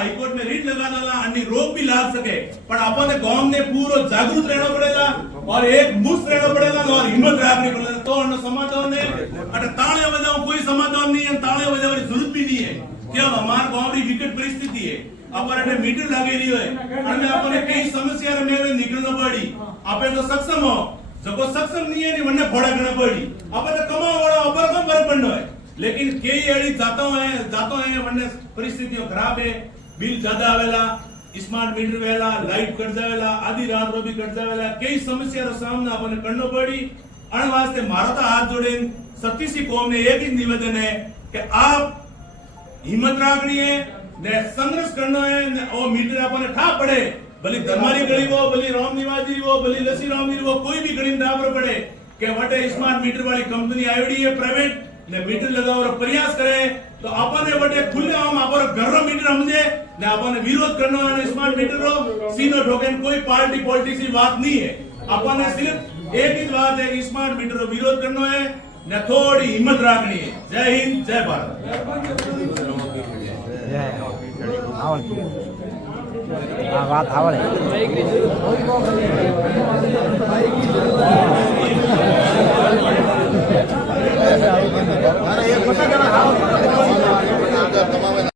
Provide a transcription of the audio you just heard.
high court में रीट लगा डाला अन्य रोक भी लाग सके पर अपन गांव ने पूरा जागरूक रहना पड़ेगा और एक मुश्त रहना पड़ेगा और हिम्मत रखनी पड़ेगा तो अन्न समाधान है अरे ताले बजाओ कोई समाधान नहीं है ताले बजाने की जरूरत भी नहीं है क्या हमारे गांव की विकट परिस्थिति है अपन मीटर लागेली है અને આપણે કઈ સમસ્યા રમે નીકળનો પડી આપણે તો સક્ષમ હો જો સક્ષમ નહીં है વને ફોડા ગણા પડી આપણે તો કમાવા વાળા ઉપર કમ ફરક પડનો है लेकिन कई एड़ी जातो है वने परिस्थितियों खराब है बिल ज्यादा आवेला स्मार्ट मीटर वेला लाइट कट जावेला आधी रात रो भी कट जावेला कई समस्या रो सामना आपने करनो पड़ी अण वास्ते मारो तो हाथ जोड़े सतीसी कौम ने एक ही निवेदन है कि आप हिम्मत रखनी है ने संघर्ष करना है ने ओ मीटर आपने ठा पड़े भली धर्मारी गली वो भली राम निवाजी वो भली लसी रामनी वो कोई भी गली में डाबर पड़े के वटे स्मार्ट मीटर वाली कंपनी आईडी है प्राइवेट ने मीटर लगावવાનો પ્રયાસ કરે તો આપણને વટે ખુલ્લે આમ આપણો ઘરનો મીટર સમજે ને આપણને વિરોધ કરનો અને સ્માર્ટ મીટરનો સીધો ઠોકેન કોઈ પાર્ટી પોલિટિક્સ ની વાત નહીં है આપણને सिर्फ एक ही बात है कि स्मार्ट मीटर નો વિરોધ કરનો है ને થોડી હિંમત રાખની है जय हिंद जय भारत આ વાત આવડે